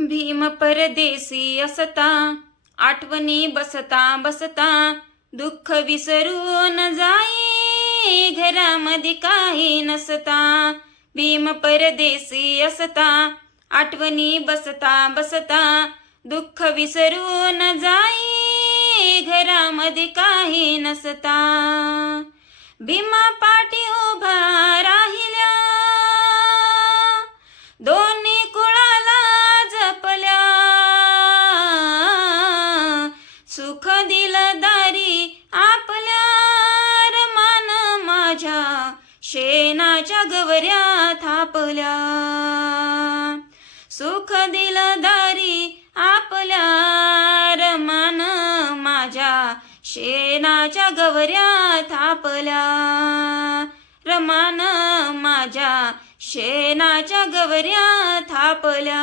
भीम परदेशी असता, आठवणी बसता बसता दुःख विसरून जाई, घरामध्ये काही नसता. भीम परदेशी असता, आठवणी बसता बसता दुःख विसरून जाई, घरामध्ये काही नसता. भीमा पाठी उभा राहिल्या, दोन्ही कुळाला जपल्या, सुख दिलं दारी आपल्या, रमान माझ्या शेणाच्या गवऱ्या थापल्या. सुख दिलं दारी आपल्या, रमान माझ्या शेणाच्या गवऱ्या थापल्या, रमान माझ्या शेणाच्या गवऱ्या थापल्या.